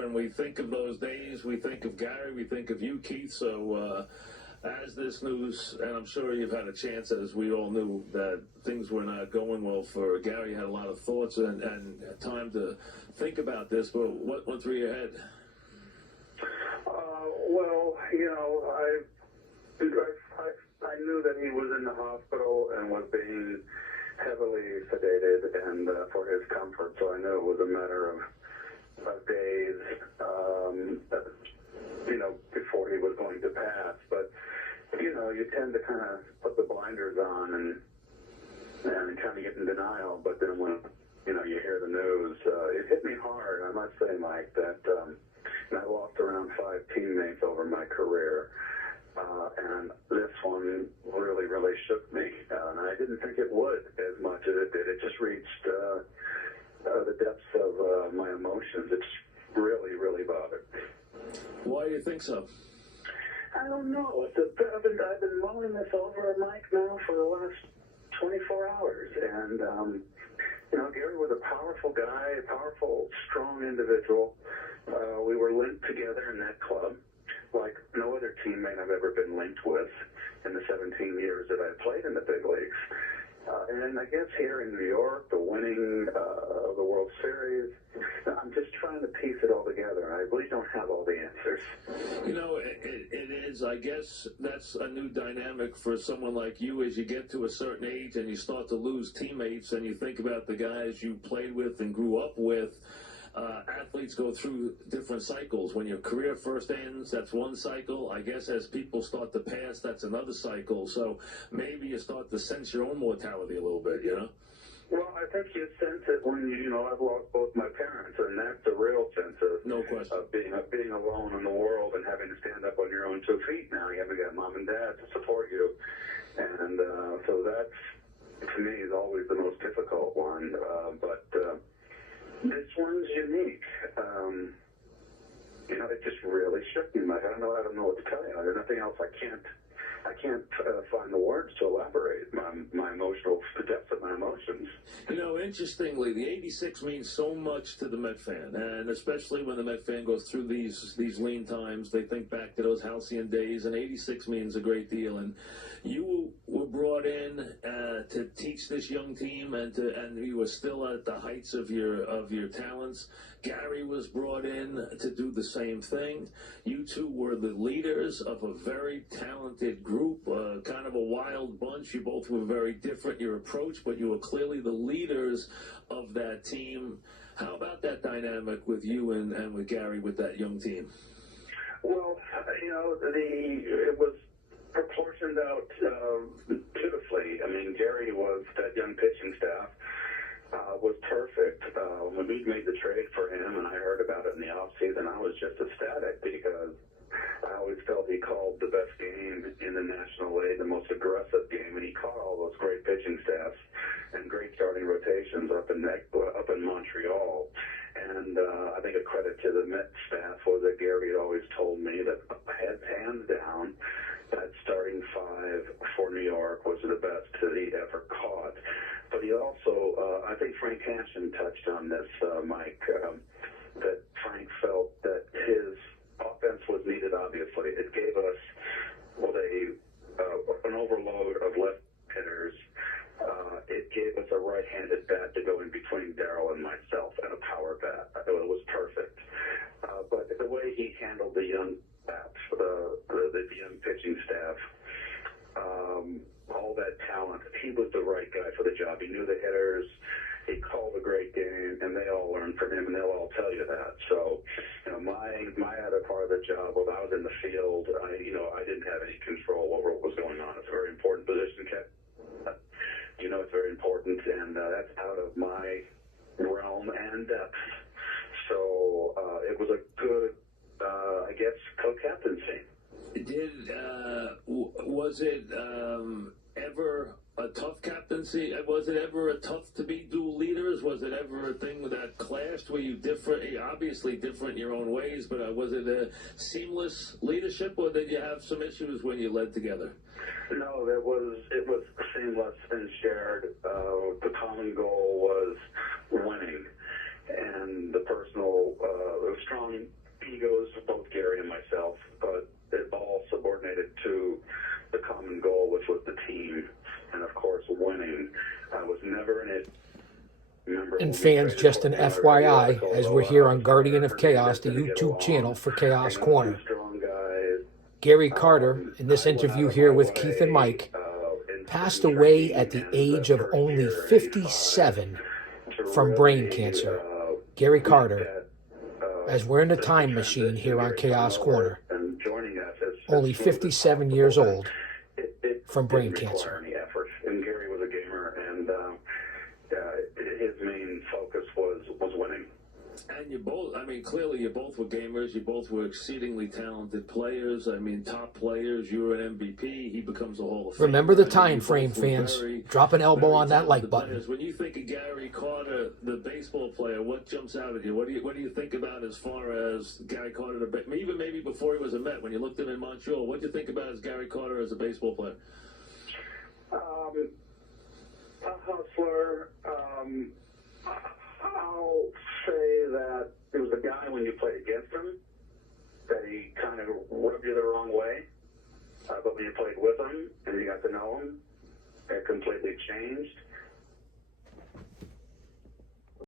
When we think of those days, we think of Gary, we think of you, Keith. So, as this news, and I'm sure you've had a chance, as we all knew, that things were not going well for Gary, had a lot of thoughts and time to think about this. But what went through your head? Well, I knew that he was in the hospital and was being heavily sedated and for his comfort, so I knew it was a matter of days, before he was going to pass. But, you tend to kind of put the blinders on and kind of get in denial. But then when, you hear the news, it hit me hard, I must say, Mike, that I lost around 5 teammates over my career. And this one really, really shook me. And I didn't think it would as much as it did. It just reached the depths of my emotions. It's really, really bothered. Why do you think so? I don't know. I've been mulling this over, Mike, now for the last 24 hours. And, Gary was a powerful guy, a powerful, strong individual. We were linked together in that club like no other teammate I've ever been linked with in the 17 years that I played in the big leagues. And I guess here in New York, the winning of the World Series, I'm just trying to piece it all together. I really don't have all the answers. It is. I guess that's a new dynamic for someone like you as you get to a certain age and you start to lose teammates and you think about the guys you played with and grew up with. Athletes go through different cycles. When your career first ends, that's one cycle. I guess as people start to pass, that's another cycle. So maybe you start to sense your own mortality a little bit, Well, I think you sense it when I've lost both my parents, and that's the real sense of no question of being alone in the world and having to stand up on your own 2 feet now. You haven't got mom and dad to support you, and so that's, to me, is always the most difficult one. But this one's unique. It just really shook me, Mike. I don't know what to tell you. There's nothing else. I can't find the words to elaborate my emotional, the depth of my emotions. Interestingly, the 86 means so much to the Met fan, and especially when the Met fan goes through these lean times, they think back to those halcyon days, and 86 means a great deal. And you were brought in to teach this young team, and you were still at the heights of your talents. Gary was brought in to do the same thing. You two were the leaders of a very talented group, kind of a wild bunch. You both were very different, your approach, but you were clearly the leaders of that team. How about that dynamic with you and with Gary with that young team? Well, it was proportioned out beautifully. I mean, Gary was, that young pitching staff was perfect. When we made the trade for him and I heard about it in the offseason, I was just ecstatic because I always felt he called the best game in the National League, the most aggressive game, and he caught all those great pitching staffs and great starting rotations up in Montreal. And I think a credit to the Met staff was that Gary had always told me that hands down, that starting 5 for New York was the best that he ever caught. But he also, I think Frank Hansen touched on this, Mike, that Frank felt that his offense was needed, obviously. It gave us an overload of left hitters. It gave us a right-handed bat to go in between Darryl and myself and a power bat. It was perfect. But the way he handled the young bats, the young pitching staff, all that talent, he was the right guy for the job. He knew the hitters. He called a great game, and they all learned from him, and they'll all tell you that. So, my other part of the job, when I was in the field, I didn't have any control over what was going on. It's a very important position, Ken. It's very important, and that's out of my realm and depth. So it was a good, co-captaincy. Was it ever a tough captaincy? Was it ever a tough to be dual leaders? Was it ever a thing that clashed? Were you obviously different in your own ways, but was it a seamless leadership, or did you have some issues when you led together? No, it was seamless and shared. The common goal was winning. and the personal, strong egos of both Gary and myself, but it all subordinated to the common goal, which was the team, and of course winning. I was never in it. And fans, just an FYI, as we're here on Guardian of Chaos, the YouTube channel for Chaos Corner. Gary Carter, in this interview here with Keith and Mike, passed away at the age of only 57 from brain cancer. Gary Carter, as we're in a time machine here on Chaos Corner, only 57 years old from brain cancer. And Gary was a gamer, and his main focus was winning. And you both, I mean, clearly you both were gamers. You both were exceedingly talented players. I mean, top players. You were an MVP. He becomes a Hall of Famer. Remember the time frame, fans. Drop an elbow on that like button. Players. When you think of Gary Carter, the baseball player, what jumps out at you? What do you think about as far as Gary Carter, even maybe before he was a Met, when you looked at him in Montreal? What do you think about as Gary Carter as a baseball player? A hustler. I'll say that it was a guy when you played against him that he kind of rubbed you the wrong way. But when you played with him and you got to know him, it completely changed.